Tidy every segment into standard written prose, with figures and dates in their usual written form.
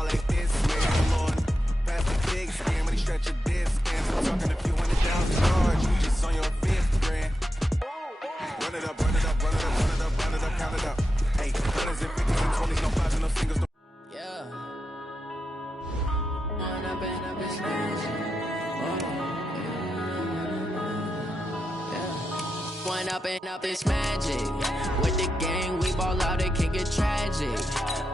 ball like this, man, Lord. Pass the big skin, when he stretch a disc. I'm talking a few $100,000 charge. You just on your fifth grand. Run it up, run it up, run it up, run it up, run it up, count it up. Hey, 100s and 50s and 20s, no fives and no singles. No. Yeah. One up and up is magic. One up and up is magic. With the gang, we ball out, it can get tragic.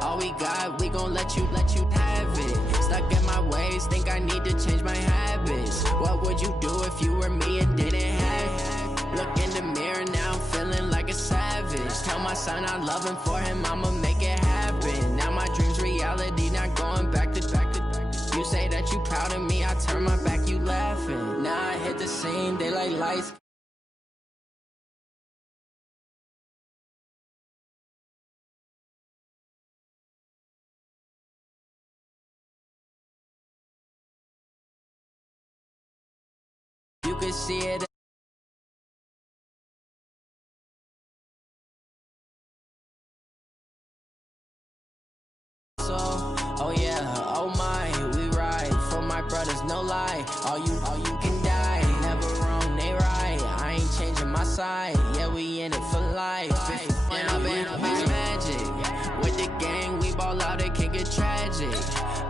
All we got, we gon' let you have it. Stuck in my ways, think I need to change my habits. What would you do if you were me and didn't have it? Look in the mirror, now I'm feeling like a savage. Tell my son I love him, for him I'ma make it happen. Now my dream's reality, not going back to. You say that you proud of me, I turn my back, you laughing. Now I hit the scene, they like lights. You can see it. So, oh yeah, oh my, we ride for my brothers, no lie. All you can die, never wrong, they right. I ain't changing my side, yeah, we in it for life. When up and up is magic. With the gang, we ball out, it can get tragic.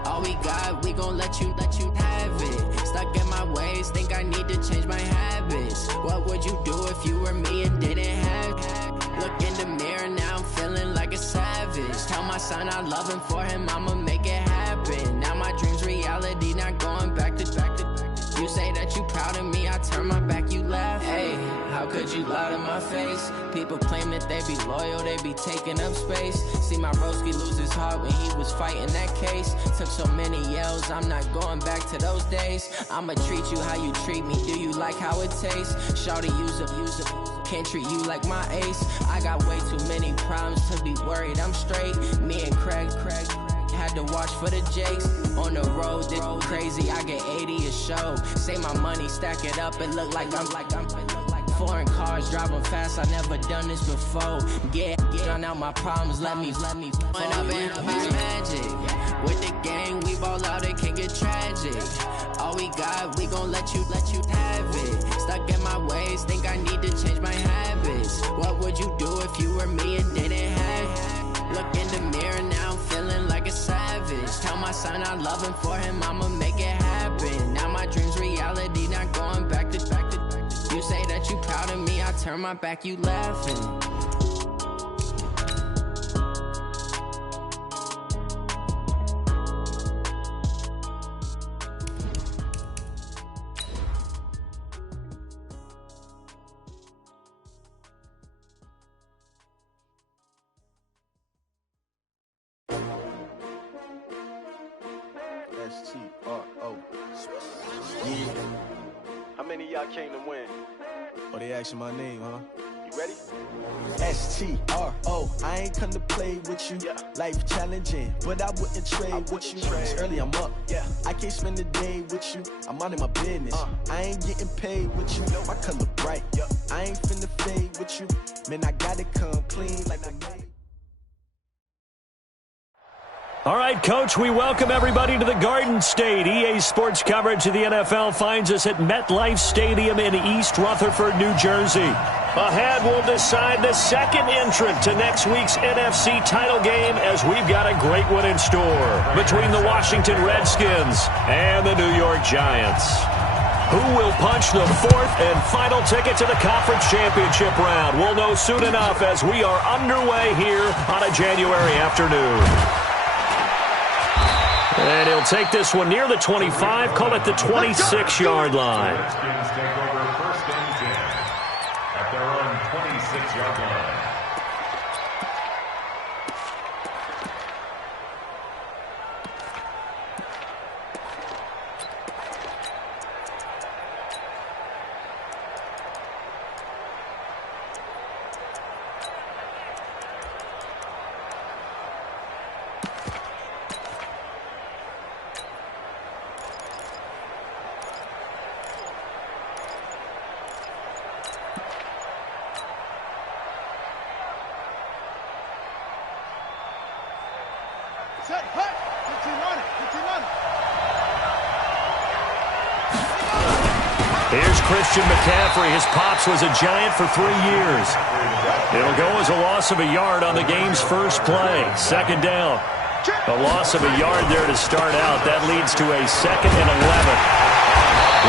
All we got, we gon' let you have it. Stuck in my ways, think I need to change my habits. What would you do if you were me and didn't have it? Look in the mirror, now I'm feeling like a savage. Tell my son I love him, for him I'ma make it happen. Now my dream's reality, not going back to. You say that you proud of me, I turn my back, you laugh. Hey, how could you lie to my face? People claim that they be loyal, they be taking up space. See my broski lose his heart when he was fighting that case. Took so many yells, I'm not going back to those days. I'ma treat you how you treat me, do you like how it tastes? Shawty, use up, can't treat you like my ace. I got way too many problems to be worried, I'm straight. Me and Craig had to watch for the Jakes. On the road, this crazy, I get 80 a show. Say my money, stack it up, it look like I'm foreign cars, driving fast, I never done this before. Get drown out my problems, let me One up and up is magic. With the gang, we ball out, it can get tragic. All we got, we gon' let you have it. Stuck in my ways, think I need to change my habits. What would you do if you were me and didn't have it? Look in the mirror, now I'm feeling like a savage. Tell my son I love him, for him I'ma make it happen. Now my dream's reality, not going back to. You say that you proud of me, I turn my back, you laughing. S-T-R-O. Yeah. How many of y'all came to win? Oh, they asking my name, huh? You ready? S-T-R-O. I ain't come to play with you. Yeah. Life challenging, but I wouldn't trade with you. It's early, I'm up. Yeah. I can't spend the day with you. I'm out of my business. I ain't getting paid with you. My color bright. Yeah. I ain't finna fade with you. Man, I gotta come clean like a man. All right, Coach, we welcome everybody to the Garden State. EA Sports coverage of the NFL finds us at MetLife Stadium in East Rutherford, New Jersey. Ahead, we'll decide the second entrant to next week's NFC title game, as we've got a great one in store between the Washington Redskins and the New York Giants. Who will punch the fourth and final ticket to the conference championship round? We'll know soon enough as we are underway here on a January afternoon. And he'll take this one near the 25, call it the 26-yard line. Redskins take over first and 10 at their own 26-yard line. Set, hut, Here's Christian McCaffrey. His pops was a Giant for 3 years. It'll go as a loss of a yard on the game's first play. Second down. A loss of a yard there to start out. That leads to a 2nd and 11.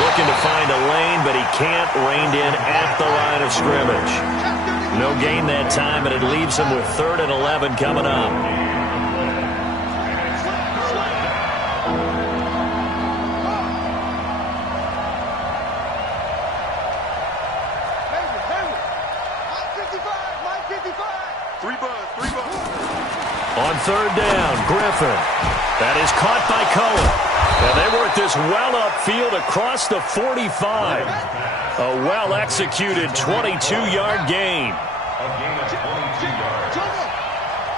Looking to find a lane, but he can't. Reined in at the line of scrimmage. No gain that time, but it leaves him with 3rd and 11 coming up. On 3rd down, Griffin. That is caught by Cohen. And they work this well upfield across the 45. A well-executed 22-yard gain. A gain of 22 yards.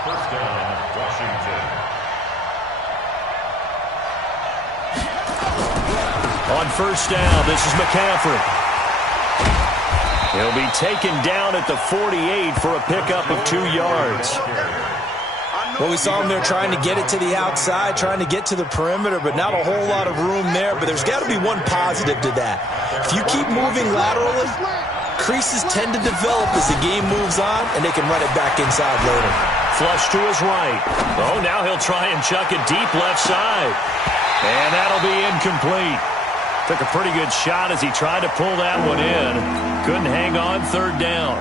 First down, Washington. On 1st down, this is McCaffrey. He'll be taken down at the 48 for a pickup of 2 yards. Well, we saw him there trying to get it to the outside, trying to get to the perimeter, but not a whole lot of room there. But there's got to be one positive to that. If you keep moving laterally, creases tend to develop as the game moves on, and they can run it back inside later. Flush to his right. Oh, now he'll try and chuck it deep left side. And that'll be incomplete. Took a pretty good shot as he tried to pull that one in. Couldn't hang on 3rd down.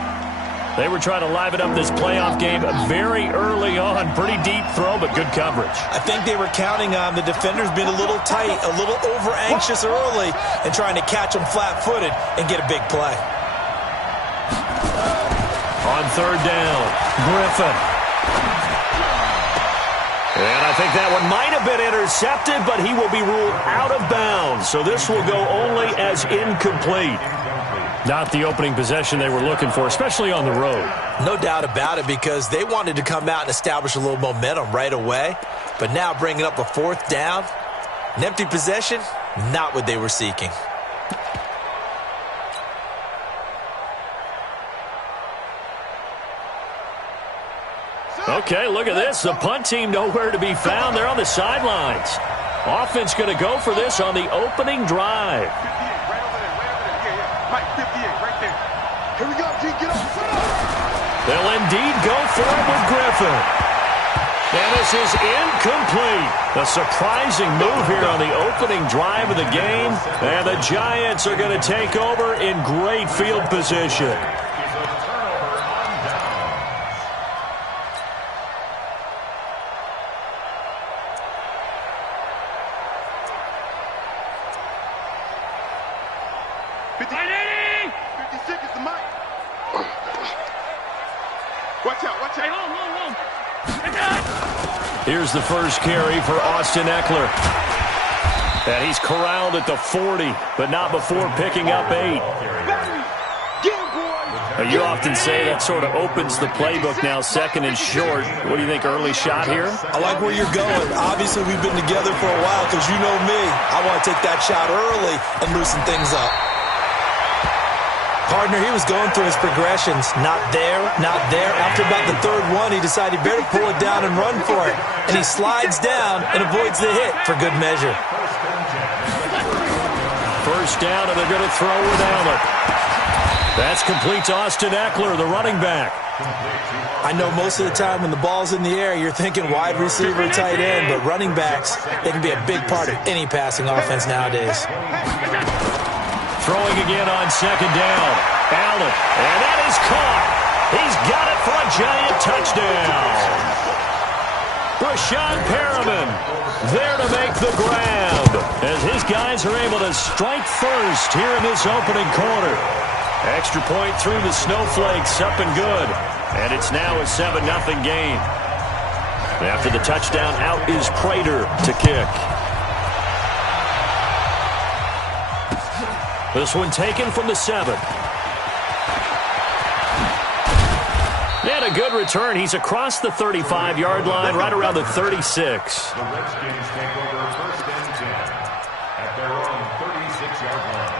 They were trying to liven up this playoff game very early on. Pretty deep throw, but good coverage. I think they were counting on the defenders being a little tight, a little over-anxious early, and trying to catch them flat-footed and get a big play. On 3rd down, Griffin. And I think that one might have been intercepted, but he will be ruled out of bounds. So this will go only as incomplete. Not the opening possession they were looking for, especially on the road. No doubt about it, because they wanted to come out and establish a little momentum right away. But now bringing up a 4th down, an empty possession, not what they were seeking. Okay, look at this. The punt team nowhere to be found. They're on the sidelines. Offense going to go for this on the opening drive. They'll indeed go for it with Griffin. And this is incomplete. A surprising move here on the opening drive of the game. And the Giants are going to take over in great field position. Here's the first carry for Austin Eckler. And he's corralled at the 40, but not before picking up 8. You often say that sort of opens the playbook now, 2nd and short. What do you think, early shot here? I like where you're going. Obviously, we've been together for a while because you know me. I want to take that shot early and loosen things up. Partner, he was going through his progressions. Not there, not there. After about the 3rd one, he decided he better pull it down and run for it. And he slides down and avoids the hit for good measure. First down, and they're going to throw with Allen. That's complete to Austin Eckler, the running back. I know most of the time when the ball's in the air, you're thinking wide receiver, tight end, but running backs, they can be a big part of any passing offense nowadays. Throwing again on 2nd down. Allen, and that is caught. He's got it for a Giant touchdown. Brashad Perriman there to make the grab as his guys are able to strike first here in this opening quarter. Extra point through the snowflakes, up and good. And it's now a 7-0 game. After the touchdown, out is Prater to kick. This one taken from the 7. And a good return. He's across the 35-yard line, right around the 36. The Redskins take over 1st and 10 at their own 36-yard line.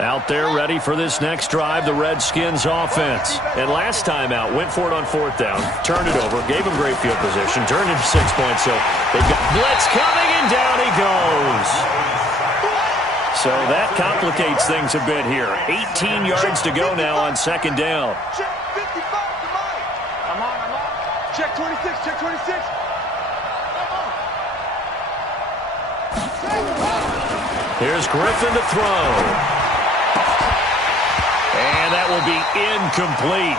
Out there ready for this next drive, the Redskins offense. And last time out, went for it on 4th down, turned it over, gave him great field position, turned into 6 points. So they've got blitz coming, and down he goes. So that complicates things a bit here. 18 yards to go now on 2nd down. Check 55, I'm on. Check 26, check 26. Here's Griffin to throw. And that will be incomplete.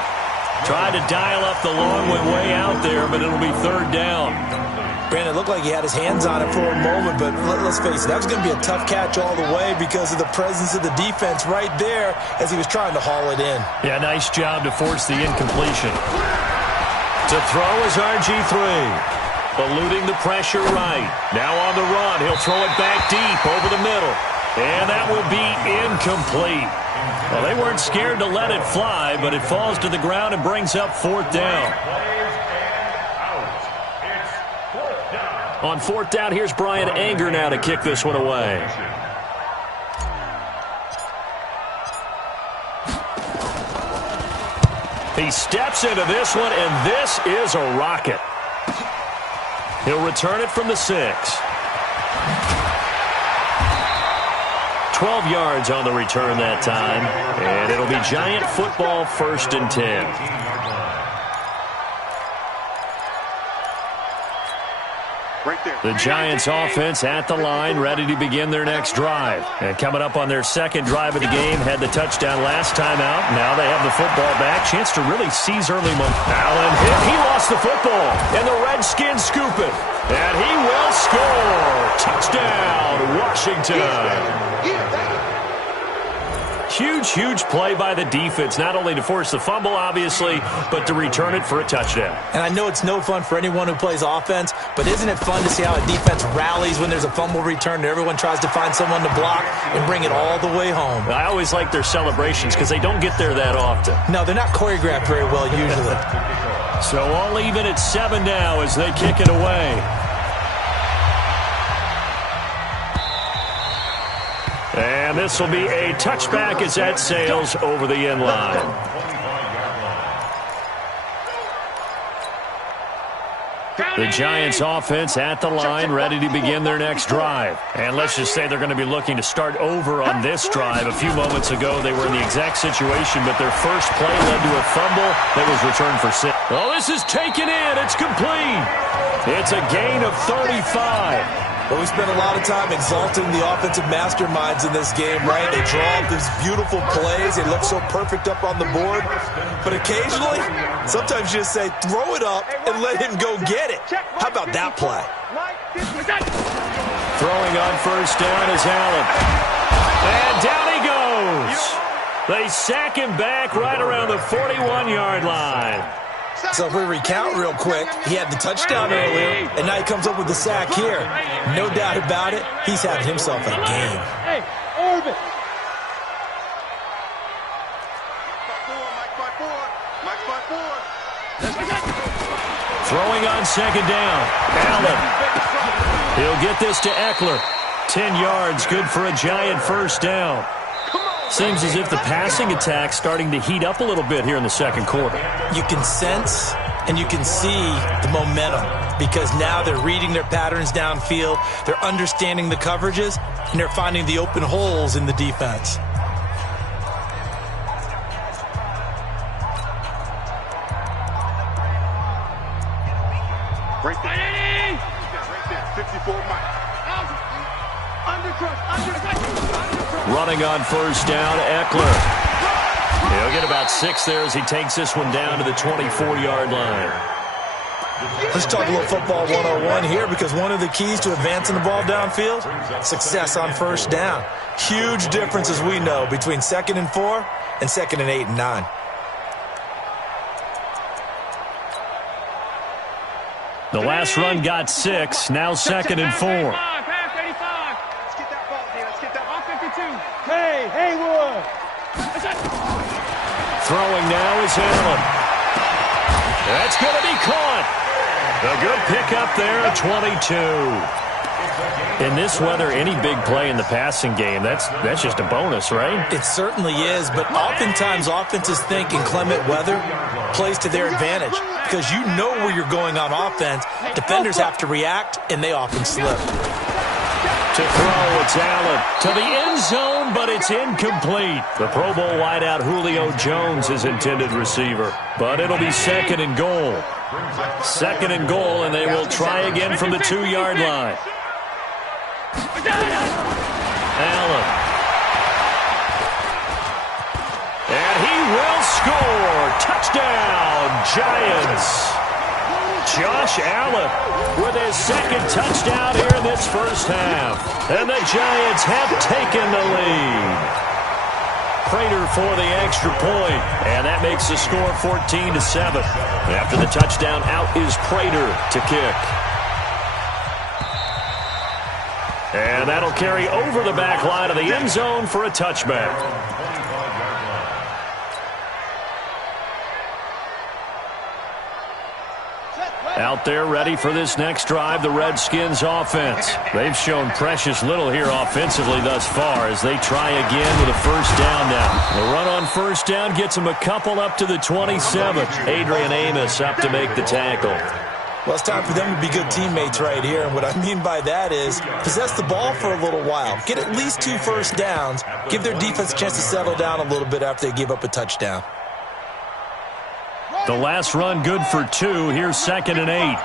Tried to dial up the long one way out there, but it'll be 3rd down. Brandon, it looked like he had his hands on it for a moment, but let's face it, that was going to be a tough catch all the way because of the presence of the defense right there as he was trying to haul it in. Yeah, nice job to force the incompletion. To throw is RG3. Eluding the pressure right. Now on the run. He'll throw it back deep over the middle. And that will be incomplete. Well, they weren't scared to let it fly, but it falls to the ground and brings up 4th down. On 4th down, here's Brian Anger now to kick this one away. He steps into this one, and this is a rocket. He'll return it from the 6. 12 yards on the return that time, and it'll be Giant football, 1st and 10. The Giants offense at the line, ready to begin their next drive. And coming up on their 2nd drive of the game, had the touchdown last time out. Now they have the football back. Chance to really seize early momentum. Allen hit. He lost the football. And the Redskins scoop it. And he will score. Touchdown, Washington. Huge, huge play by the defense, not only to force the fumble, obviously, but to return it for a touchdown. And I know it's no fun for anyone who plays offense, but isn't it fun to see how a defense rallies when there's a fumble return and everyone tries to find someone to block and bring it all the way home? I always like their celebrations because they don't get there that often. No, they're not choreographed very well usually. So all even at 7 now as they kick it away. And this will be a touchback as that sails over the end line. The Giants offense at the line, ready to begin their next drive. And let's just say they're going to be looking to start over on this drive. A few moments ago, they were in the exact situation, but their first play led to a fumble that was returned for 6. Oh, this is taken in. It's complete. It's a gain of 35. Well, we spent a lot of time exalting the offensive masterminds in this game, right? They draw up these beautiful plays. They look so perfect up on the board. But occasionally, sometimes you just say, throw it up and let him go get it. How about that play? Throwing on 1st down is Allen. And down he goes. They sack him back right around the 41-yard line. So if we recount real quick, he had the touchdown earlier, and now he comes up with the sack here. No doubt about it, he's having himself a game. Hey, Orbit. Throwing on 2nd down. Allen. He'll get this to Eckler. 10 yards, good for a Giant 1st down. Seems as if the passing attack's starting to heat up a little bit here in the 2nd quarter. You can sense and you can see the momentum because now they're reading their patterns downfield, they're understanding the coverages, and they're finding the open holes in the defense. Right there. 54 Mike. Running on 1st down, Eckler. He'll get about 6 there as he takes this one down to the 24-yard line. Let's talk a little football 101 here because one of the keys to advancing the ball downfield, success on 1st down. Huge difference, as we know, between 2nd and 4 and 2nd and 8 and 9. The last run got 6, now 2nd and 4. Hey, Haywood! Throwing now is Allen. That's going to be caught. A good pickup there, 22. In this weather, any big play in the passing game, that's just a bonus, right? It certainly is, but oftentimes offenses think in clement weather plays to their advantage because you know where you're going on offense. Defenders have to react, and they often slip. To throw, it's Allen to the end zone, but it's incomplete. The Pro Bowl wideout Julio Jones is intended receiver, but it'll be second and goal. Second and goal, and they will try again from the 2-yard line. Allen. And he will score. Touchdown, Giants. Josh Allen with his second touchdown here in this first half. And the Giants have taken the lead. Prater for the extra point, and that makes the score 14-7. After the touchdown, out is Prater to kick. And that'll carry over the back line of the end zone for a touchback. Out there ready for this next drive, the Redskins offense. They've shown precious little here offensively thus far as they try again with a first down now. The run on first down gets them a couple up to the 27. Adrian Amos up to make the tackle. Well, it's time for them to be good teammates right here, and what I mean by that is possess the ball for a little while, get at least 2 first downs, give their defense a chance to settle down a little bit after they give up a touchdown. The last run good for 2. Here's 2nd and 8.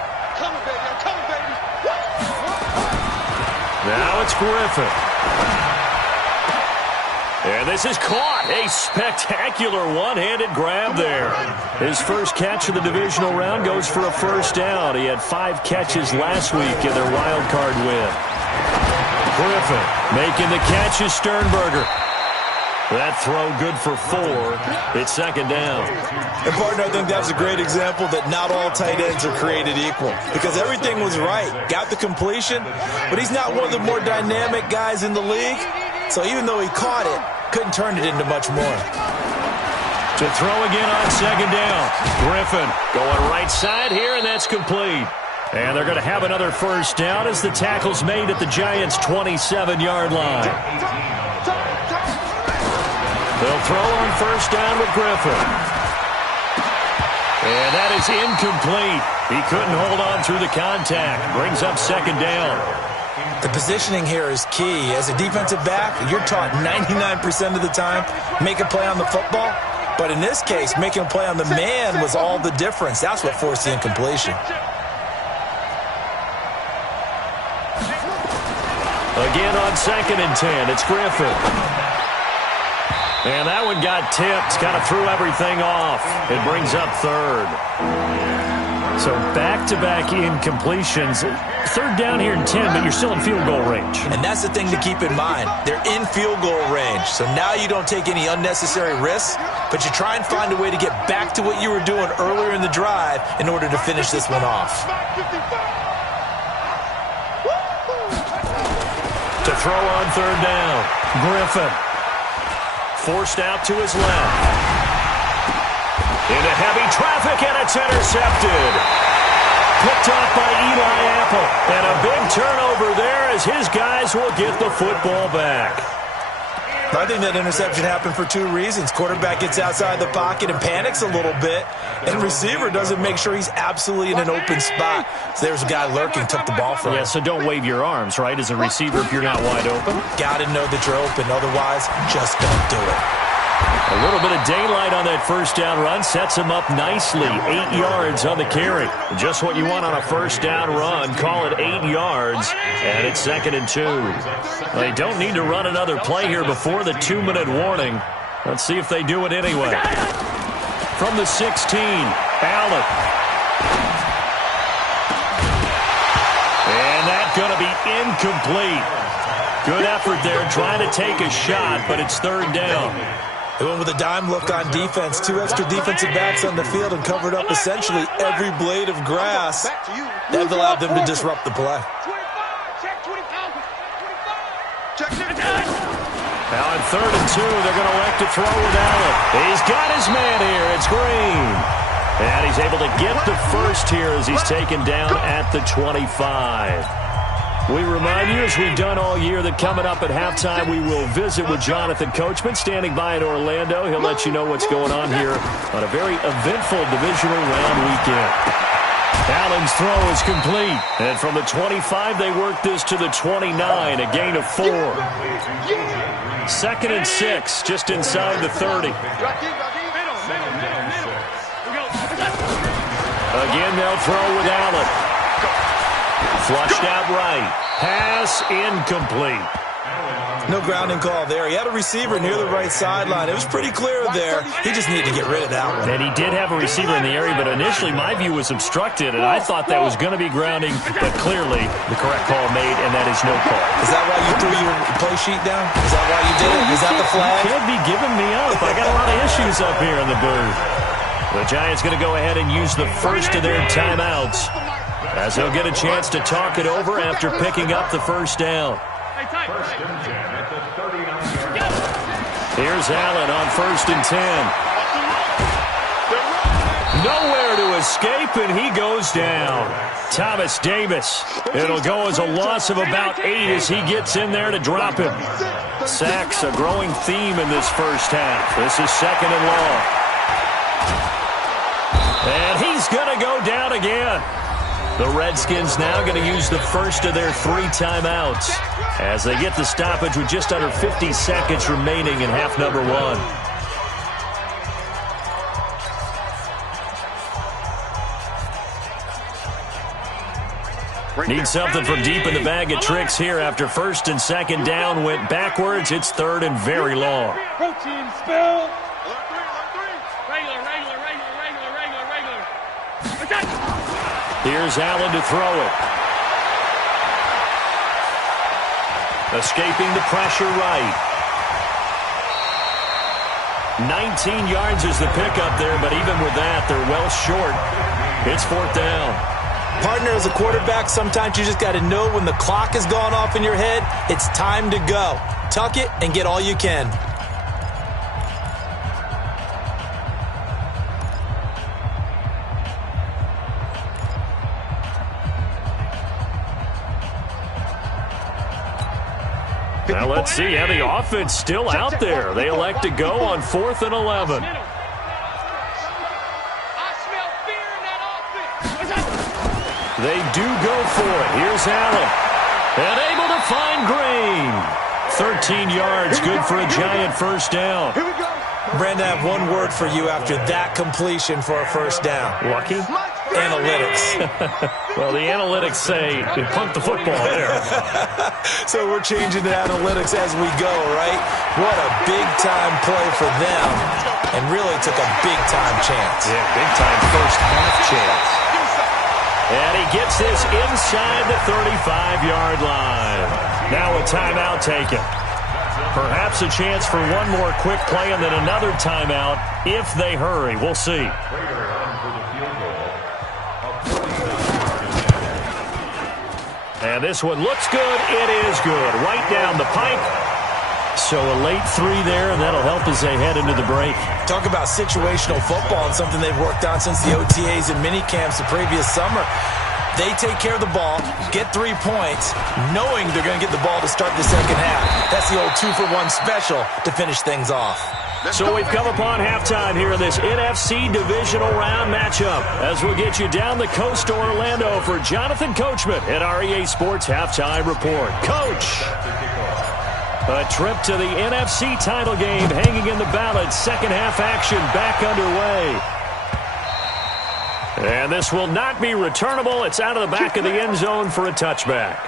Now it's Griffin. And this is caught. A spectacular one-handed grab there. His first catch of the divisional round goes for a first down. He had 5 catches last week in their wild card win. Griffin making the catch is Sternberger. That throw good for 4. It's 2nd down. And, partner, I think that's a great example that not all tight ends are created equal because everything was right. Got the completion, but he's not one of the more dynamic guys in the league. So even though he caught it, couldn't turn it into much more. To throw again on 2nd down. Griffin going right side here, and that's complete. And they're going to have another first down as the tackle's made at the Giants' 27-yard line. They'll throw on first down with Griffin. And that is incomplete. He couldn't hold on through the contact. Brings up 2nd down. The positioning here is key. As a defensive back, you're taught 99% of the time, make a play on the football. But in this case, making a play on the man was all the difference. That's what forced the incompletion. Again on 2nd and 10, it's Griffin. And that one got tipped, kind of threw everything off. It brings up 3rd. So back-to-back incompletions. 3rd down here in 10, but you're still in field goal range. And that's the thing to keep in mind. They're in field goal range. So now you don't take any unnecessary risks, but you try and find a way to get back to what you were doing earlier in the drive in order to finish this one off. To throw on 3rd down, Griffin. Forced out to his left. Into heavy traffic, and it's intercepted. Picked off by Eli Apple. And a big turnover there as his guys will get the football back. I think that interception happened for 2 reasons. Quarterback gets outside the pocket and panics a little bit, and receiver doesn't make sure he's absolutely in an open spot. So there's a guy lurking, took the ball from him. Yeah, so don't wave your arms, right, as a receiver if you're not wide open. Got to know that you're open. Otherwise, just don't do it. A little bit of daylight on that first down run sets him up nicely. 8 yards on the carry. Just what you want on a first down run. Call it 8 yards, and it's 2nd and 2. They don't need to run another play here before the 2-minute warning. Let's see if they do it anyway. From the 16, Allen. And that's going to be incomplete. Good effort there trying to take a shot, but it's 3rd down. They went with a dime look on defense. 2 extra defensive backs on the field and covered up essentially every blade of grass. That allowed them to disrupt the play. Now on 3rd and 2, they're going to elect to throw with Allen. He's got his man here. It's Green. And he's able to get the first here as he's taken down at the 25. We remind you, as we've done all year, that coming up at halftime, we will visit with Jonathan Coachman, standing by in Orlando. He'll let you know what's going on here on a very eventful divisional round weekend. Allen's throw is complete. And from the 25, they work this to the 29, a gain of 4. 2nd and 6, just inside the 30. Again, they'll throw with Allen. Flushed out right. Pass incomplete. No grounding call there. He had a receiver near the right sideline. It was pretty clear there. He just needed to get rid of that one. And he did have a receiver in the area, but initially my view was obstructed, and I thought that was going to be grounding, but clearly the correct call made, and that is no call. Is that why you threw your play sheet down? Is that why you did it? Is that the flag? You can't be giving me up. I got a lot of issues up here in the booth. The Giants going to go ahead and use the first of their timeouts, as they'll get a chance to talk it over after picking up the first down. Here's Allen on 1st and 10. Nowhere to escape, and he goes down. Thomas Davis. It'll go as a loss of about 8 as he gets in there to drop him. Sacks, a growing theme in this first half. This is 2nd and long. And he's going to go down again. The Redskins now going to use the first of their 3 timeouts as they get the stoppage with just under 50 seconds remaining in half number 1. Need something from deep in the bag of tricks here after 1st and 2nd down went backwards. It's 3rd and very long. Protein spill. Here's Allen to throw it. Escaping the pressure right. 19 yards is the pickup there, but even with that, they're well short. It's 4th down. Partner, as a quarterback, sometimes you just got to know when the clock has gone off in your head, it's time to go. Tuck it and get all you can. Now let's see how the offense still out there. They elect to go on 4th and 11. They do go for it. Here's Allen. And able to find Green. 13 yards, good for a Giant first down. Brandon, I have one word for you after that completion for a first down. Lucky? Analytics. Well, the analytics say you pumped the football there. So we're changing the analytics as we go, right? What a big-time play for them, and really took a big-time chance. Yeah, big-time first half chance. And he gets this inside the 35-yard line. Now a timeout taken. Perhaps a chance for one more quick play and then another timeout if they hurry. We'll see. And this one looks good. It is good. Right down the pipe. So a late 3 there, and that'll help as they head into the break. Talk about situational football and something they've worked on since the OTAs and mini camps the previous summer. They take care of the ball, get 3 points, knowing they're going to get the ball to start the second half. That's the old 2-for-1 special to finish things off. So we've come upon halftime here in this NFC divisional round matchup as we'll get you down the coast to Orlando for Jonathan Coachman at our EA Sports Halftime Report. Coach, a trip to the NFC title game hanging in the balance. Second half action back underway. And this will not be returnable. It's out of the back of the end zone for a touchback.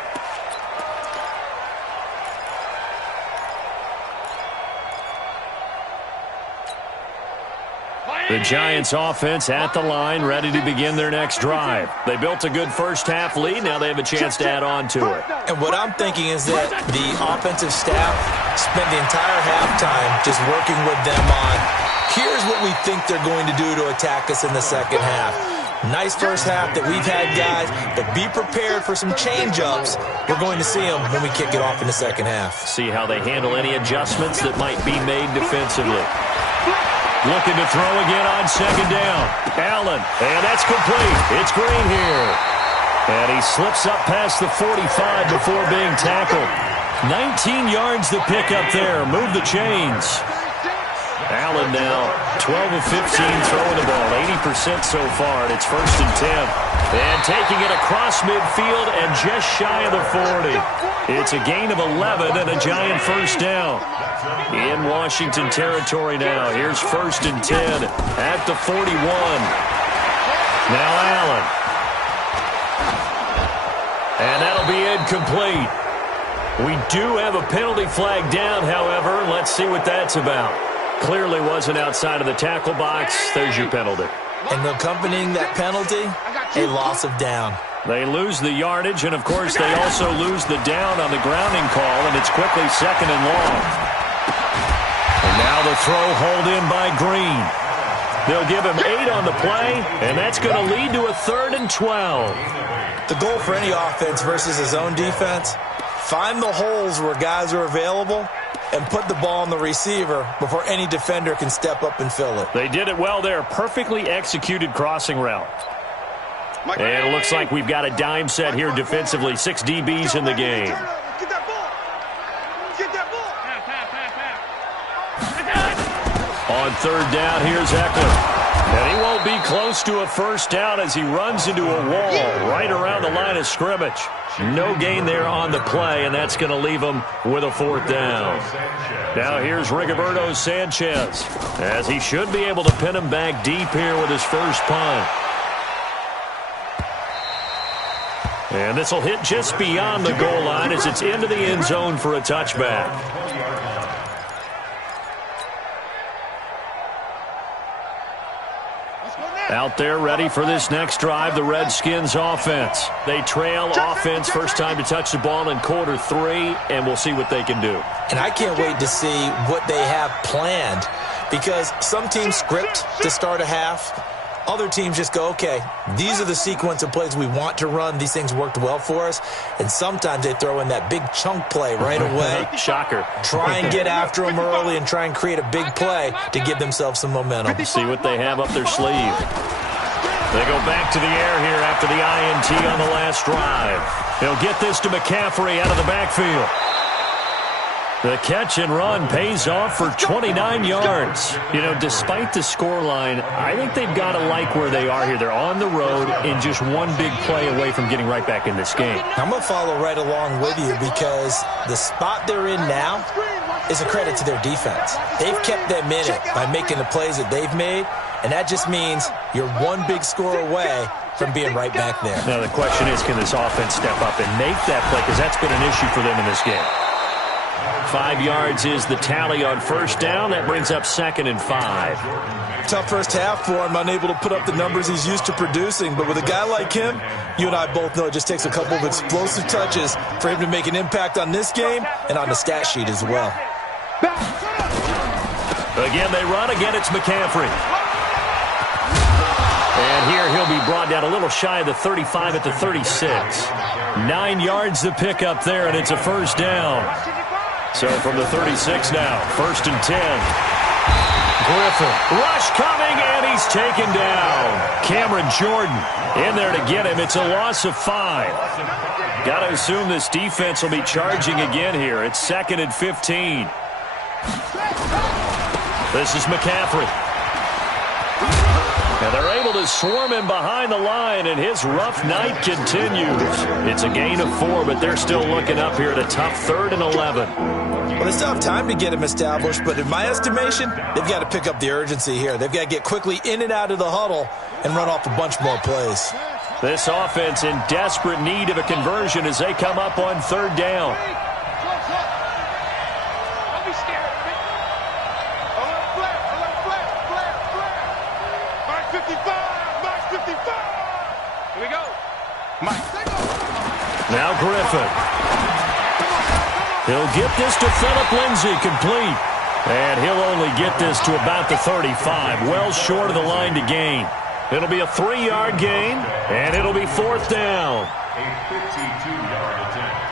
The Giants offense at the line, ready to begin their next drive. They built a good first half lead. Now they have a chance to add on to it. And what I'm thinking is that the offensive staff spent the entire halftime just working with them on, here's what we think they're going to do to attack us in the second half. Nice first half that we've had, guys, but be prepared for some change-ups. We're going to see them when we kick it off in the second half. See how they handle any adjustments that might be made defensively. Looking to throw again on second down. Allen, and that's complete. It's Green here. And he slips up past the 45 before being tackled. 19 yards to pick up there. Move the chains. Allen now 12 of 15 throwing the ball. 80% so far, and it's 1st and 10. And taking it across midfield and just shy of the 40. It's a gain of 11 and a giant first down. In Washington territory now. Here's 1st and 10 at the 41. Now Allen. And that'll be incomplete. We do have a penalty flag down, however. Let's see what that's about. Clearly wasn't outside of the tackle box. There's your penalty. And accompanying that penalty, a loss of down. They lose the yardage, and, of course, they also lose the down on the grounding call, and it's quickly 2nd and long. And now the throw hauled in by Green. They'll give him 8 on the play, and that's going to lead to a 3rd and 12. The goal for any offense versus his own defense, find the holes where guys are available and put the ball on the receiver before any defender can step up and fill it. They did it well there. Perfectly executed crossing route. And it looks like we've got a dime set here defensively. 6 DBs in the game. Get that ball. Get that ball. On 3rd down, here's Eckler. And he won't be close to a first down as he runs into a wall right around the line of scrimmage. No gain there on the play, and that's going to leave him with a 4th down. Now here's Rigoberto Sanchez, as he should be able to pin him back deep here with his first punt. And this will hit just beyond the goal line as it's into the end zone for a touchback. Out there ready for this next drive, the Redskins offense. They trail offense, first time to touch the ball in quarter 3, and we'll see what they can do. And I can't wait to see what they have planned, because some teams script to start a half. Other teams just go, okay, these are the sequence of plays we want to run. These things worked well for us. And sometimes they throw in that big chunk play right away. Shocker. Try and get after them early and try and create a big play to give themselves some momentum. See what they have up their sleeve. They go back to the air here after the INT on the last drive. They'll get this to McCaffrey out of the backfield. The catch and run pays off for 29 yards. You know, despite the scoreline, I think they've got to like where they are here. They're on the road and just one big play away from getting right back in this game. I'm going to follow right along with you because the spot they're in now is a credit to their defense. They've kept them in it by making the plays that they've made, and that just means you're one big score away from being right back there. Now the question is, can this offense step up and make that play? Because that's been an issue for them in this game. 5 yards is the tally on first down. That brings up 2nd and 5. Tough first half for him, unable to put up the numbers he's used to producing. But with a guy like him, you and I both know it just takes a couple of explosive touches for him to make an impact on this game and on the stat sheet as well. Again, they run. Again, it's McCaffrey. And here he'll be brought down a little shy of the 35 at the 36. 9 yards to pick up there, and it's a first down. So from the 36 now, 1st and 10. Griffin, rush coming, and he's taken down. Cameron Jordan in there to get him. It's a loss of 5. Got to assume this defense will be charging again here. It's 2nd and 15. This is McCaffrey. And they're able to swarm him behind the line, and his rough night continues. It's a gain of 4, but they're still looking up here at a tough 3rd and 11. Well, they still have time to get him established, but in my estimation, they've got to pick up the urgency here. They've got to get quickly in and out of the huddle and run off a bunch more plays. This offense in desperate need of a conversion as they come up on 3rd down. Now Griffin. He'll get this to Phillip Lindsay, complete. And he'll only get this to about the 35, well short of the line to gain. It'll be a 3-yard gain, and it'll be 4th down. A 52-yard attempt.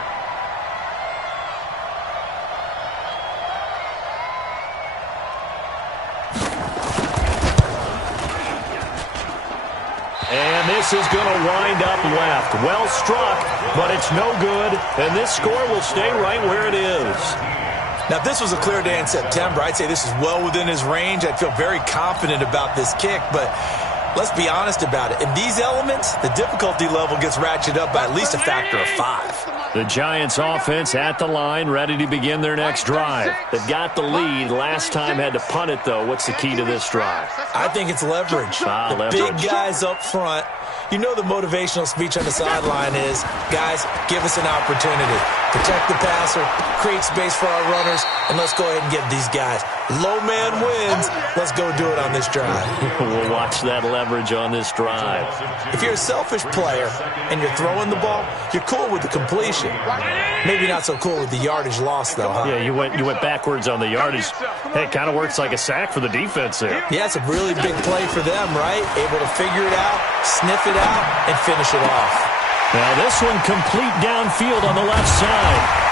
And this This is going to wind up left. Well struck, but it's no good, and this score will stay right where it is. Now, if this was a clear day in September, I'd say this is well within his range. I'd feel very confident about this kick, but let's be honest about it. In these elements, the difficulty level gets ratcheted up by at least a factor of 5. The Giants offense at the line, ready to begin their next drive. They've got the lead. Last time had to punt it, though. What's the key to this drive? I think it's leverage. The big guys up front. You know the motivational speech on the sideline is, guys, give us an opportunity. Protect the passer, create space for our runners, and let's go ahead and give these guys. Low man wins. Let's go do it on this drive. We'll watch that leverage on this drive. If you're a selfish player and you're throwing the ball, you're cool with the completion. Maybe not so cool with the yardage loss, though, huh? Yeah, you went backwards on the yardage. Hey, it kind of works like a sack for the defense there. Yeah, it's a really big play for them, right? Able to figure it out, sniff it out, and finish it off. Now this one complete downfield on the left side.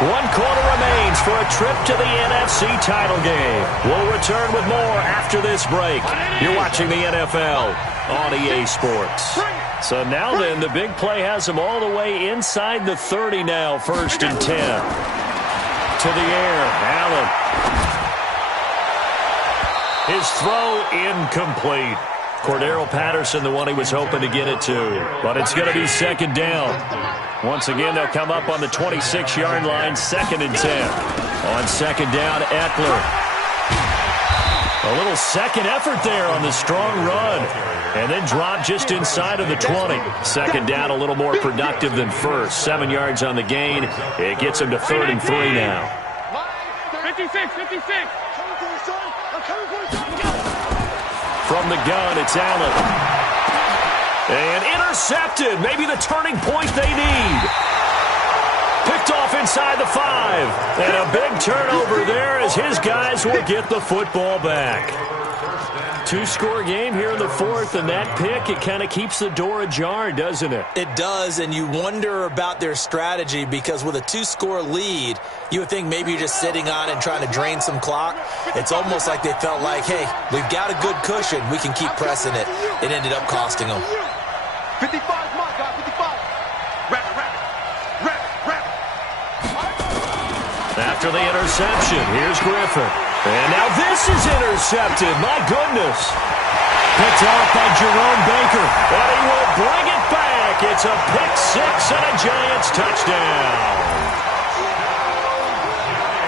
1 quarter remains for a trip to the NFC title game. We'll return with more after this break. You're watching the NFL on EA Sports. So now then, the big play has him all the way inside the 30 now, 1st and 10. To the air, Allen. His throw incomplete. Cordero Patterson, the one he was hoping to get it to. But it's going to be 2nd down. Once again, they'll come up on the 26-yard line, 2nd and 10. On 2nd down, Eckler. A little second effort there on the strong run. And then drop just inside of the 20. 2nd down, a little more productive than first. 7 yards on the gain. It gets him to 3rd and 3 now. 56. From the gun, it's Allen. And intercepted. Maybe the turning point they need. Picked off inside the 5. And a big turnover there as his guys will get the football back. 2-score game here in the 4th, and that pick, it kind of keeps the door ajar, doesn't it? It does, and you wonder about their strategy because with a 2-score lead, you would think maybe you're just sitting on it and trying to drain some clock. It's almost like they felt like, hey, we've got a good cushion. We can keep pressing it. It ended up costing them. 55, my God, 55. Wrap. After the interception, here's Griffin. And now this is intercepted. My goodness. Picked off by Jerome Baker. And he will bring it back. It's a pick 6 and a Giants touchdown.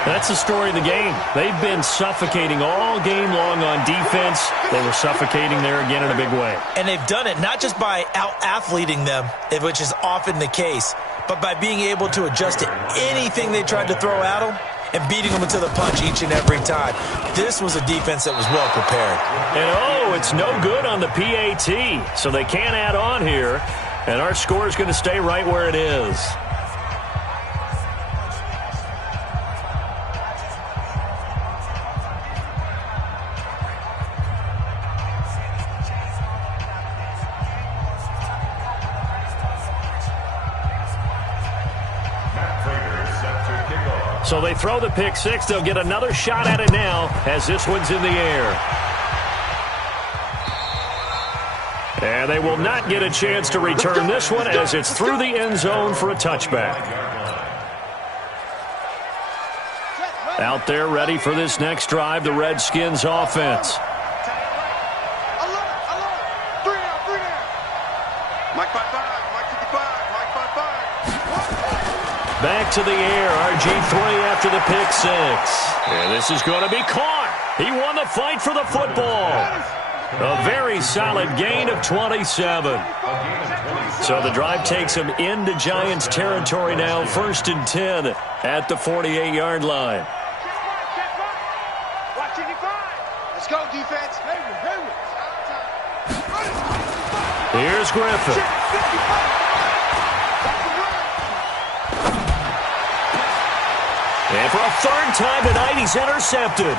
That's the story of the game. They've been suffocating all game long on defense. They were suffocating there again in a big way. And they've done it not just by out-athleting them, which is often the case, but by being able to adjust to anything they tried to throw at them and beating them into the punch each and every time. This was a defense that was well prepared. And, it's no good on the PAT, so they can't add on here. And our score is going to stay right where it is. So they throw the pick 6. They'll get another shot at it now as this one's in the air. And they will not get a chance to return this one as it's through the end zone for a touchback. Out there ready for this next drive, the Redskins offense. Back to the air, RG3 after the pick 6. And this is going to be caught. He won the fight for the football. A very solid gain of 27. So the drive takes him into Giants territory now, 1st and 10 at the 48-yard line. Let's go, defense. Here's Griffin. And for a 3rd time tonight, he's intercepted.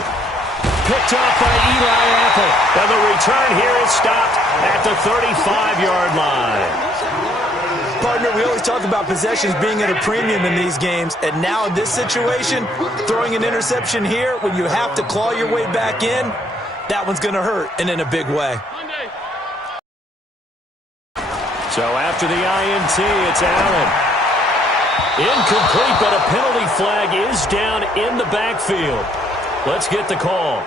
Picked off by Eli Apple. And the return here is stopped at the 35-yard line. Partner, we always talk about possessions being at a premium in these games. And now in this situation, throwing an interception here when you have to claw your way back in, that one's going to hurt, and in a big way. So after the INT, it's Allen. Incomplete, but a penalty flag is down in the backfield. Let's get the call.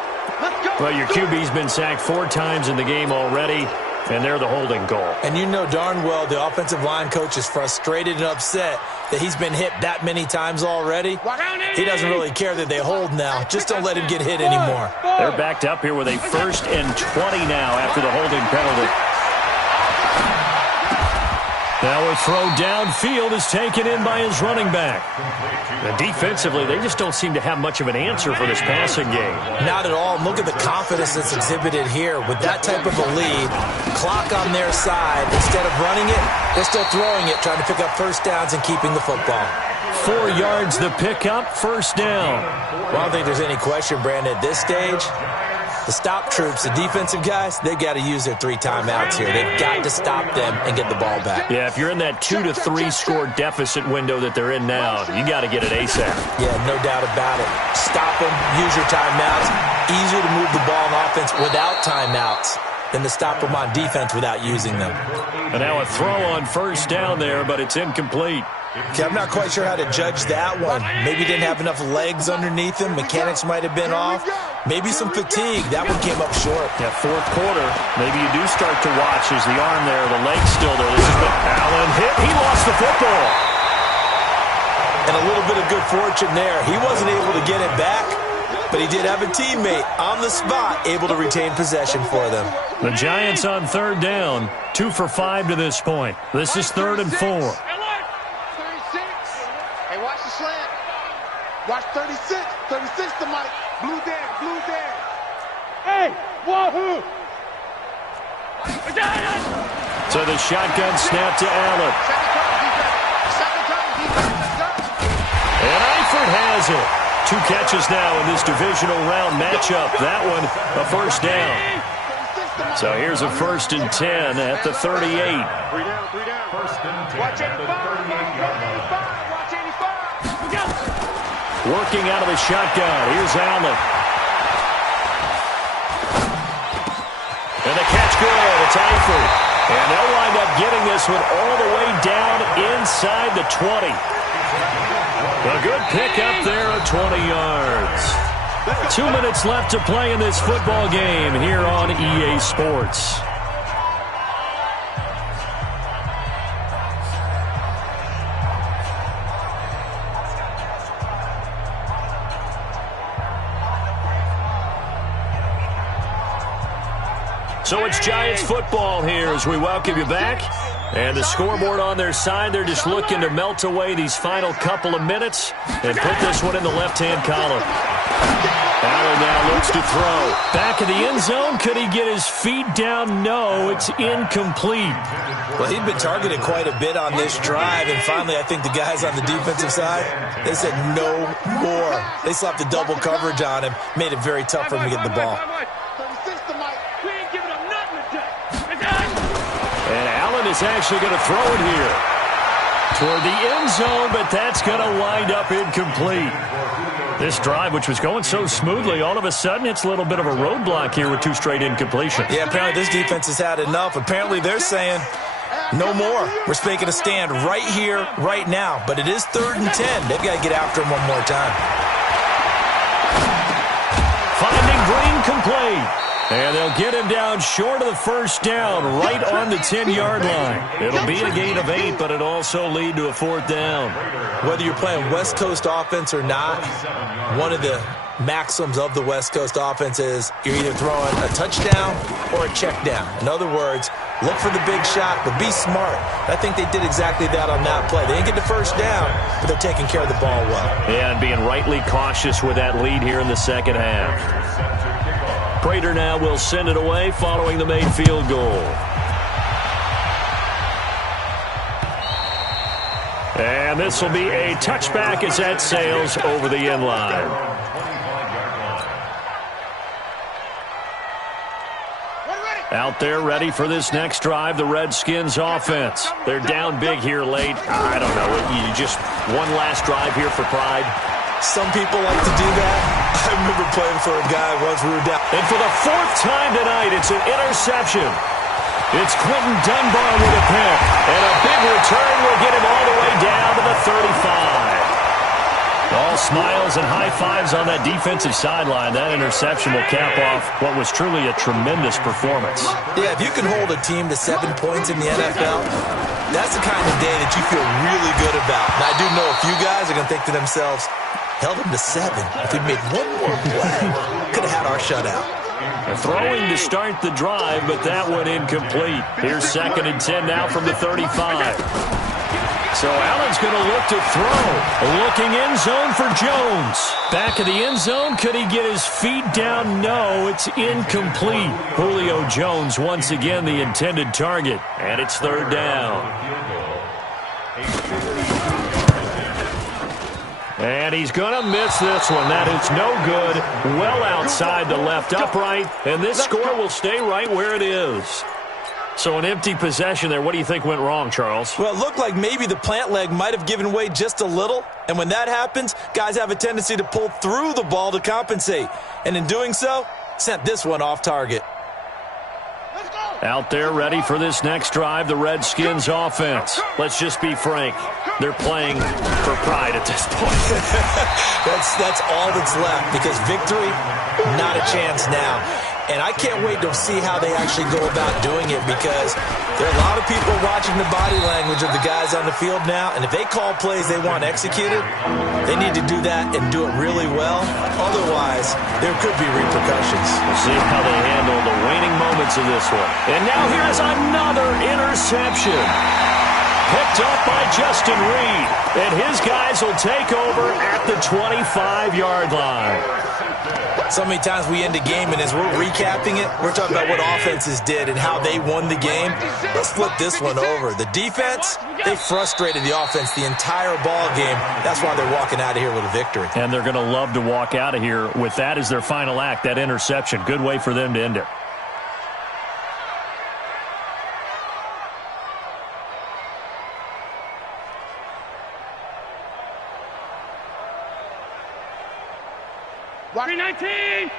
Well, your QB's been sacked 4 times in the game already, and they're the holding call. And you know darn well the offensive line coach is frustrated and upset that he's been hit that many times already. He doesn't really care that they hold now. Just don't let him get hit anymore. They're backed up here with a 1st and 20 now after the holding penalty. Now a throw downfield is taken in by his running back. And defensively, they just don't seem to have much of an answer for this passing game. Not at all. Look at the confidence that's exhibited here. With that type of a lead, clock on their side, instead of running it, they're still throwing it, trying to pick up first downs and keeping the football. 4 yards the pickup, first down. Well, I don't think there's any question, Brandon, at this stage. The stop troops, the defensive guys, they've got to use their 3 timeouts here. They've got to stop them and get the ball back. Yeah, if you're in that 2 to 3 score deficit window that they're in now, you got to get it ASAP. Yeah, no doubt about it. Stop them, use your timeouts. Easier to move the ball on offense without timeouts than to stop them on defense without using them. And now a throw on first down there, but it's incomplete. Okay, I'm not quite sure how to judge that one. Maybe didn't have enough legs underneath him. Mechanics might have been off. Maybe some fatigue. That one came up short. Yeah, 4th quarter. Maybe you do start to watch as the arm there, the leg's still there. This is the Allen hit. He lost the football. And a little bit of good fortune there. He wasn't able to get it back, but he did have a teammate on the spot able to retain possession for them. The Giants on 3rd down. 2 for 5 to this point. This is 3rd and 4. Hey, watch the slant. Watch 36. 36 to Mike. Blue down, blue down. Hey, wahoo! So the shotgun snap to Allen. And Eifert has it. 2 catches now in this divisional round matchup. That one, a first down. So here's a 1st and 10 at the 38. 3 down, 3 down. 1st and 10 Watch at the 38-yard line. Watch 85. Working out of the shotgun. Here's Allen. And the catch good. It's Eifert. And they'll wind up getting this one all the way down inside the 20. A good pickup there at 20 yards. 2 minutes left to play in this football game here on EA Sports. So it's Giants football here as we welcome you back. And the scoreboard on their side, they're just looking to melt away these final couple of minutes and put this one in the left-hand column. Allen now looks to throw. Back in the end zone. Could he get his feet down? No, it's incomplete. Well, he'd been targeted quite a bit on this drive, and finally I think the guys on the defensive side, they said no more. They slapped the double coverage on him, made it very tough for him to get the ball. And Allen is actually going to throw it here toward the end zone, but that's going to wind up incomplete. This drive, which was going so smoothly, all of a sudden it's a little bit of a roadblock here with 2 straight incompletions. Yeah, apparently this defense has had enough. Apparently they're saying no more. We're making a stand right here, right now. But it is 3rd and 10. They've got to get after him one more time. Finding Green complete. And they'll get him down short of the first down, right on the 10-yard line. It'll be a gain of 8, but it'll also lead to a 4th down. Whether you're playing West Coast offense or not, one of the maxims of the West Coast offense is you're either throwing a touchdown or a check down. In other words, look for the big shot, but be smart. I think they did exactly that on that play. They didn't get the first down, but they're taking care of the ball well. Yeah, and being rightly cautious with that lead here in the second half. Prater now will send it away following the made field goal. And this will be a touchback as that sails over the end line. Out there ready for this next drive, the Redskins offense. They're down big here late. I don't know. You just one last drive here for pride. Some people like to do that. I remember playing for a guy once we were down. And for the 4th time tonight, it's an interception. It's Quentin Dunbar with a pick. And a big return will get him all the way down to the 35. All smiles and high fives on that defensive sideline. That interception will cap off what was truly a tremendous performance. Yeah, if you can hold a team to 7 points in the NFL, that's the kind of day that you feel really good about. And I do know a few guys are going to think to themselves, held him to 7. If we made one more play, could have had our shutout. Throwing to start the drive, but that one incomplete. Here's 2nd and 10 now from the 35. So Allen's going to look to throw. Looking end zone for Jones. Back of the end zone. Could he get his feet down? No, it's incomplete. Julio Jones once again the intended target. And it's 3rd down. And he's going to miss this one. That is no good. Well outside the left upright. And this score will stay right where it is. So an empty possession there. What do you think went wrong, Charles? Well, it looked like maybe the plant leg might have given way just a little. And when that happens, guys have a tendency to pull through the ball to compensate. And in doing so, sent this one off target. Out there ready for this next drive, the Redskins offense. Let's just be frank. They're playing for pride at this point. That's all that's left, because victory, not a chance now. And I can't wait to see how they actually go about doing it, because there are a lot of people watching the body language of the guys on the field now, and if they call plays they want executed, they need to do that and do it really well. Otherwise, there could be repercussions. We'll see how they handle the waning moments of this one. And now here's another interception. Picked up by Justin Reed. And his guys will take over at the 25-yard line. So many times we end a game, and as we're recapping it, we're talking about what offenses did and how they won the game. Let's flip this one over. The defense, they frustrated the offense the entire ball game. That's why they're walking out of here with a victory. And they're going to love to walk out of here with that as their final act, that interception. Good way for them to end it. Watch 19.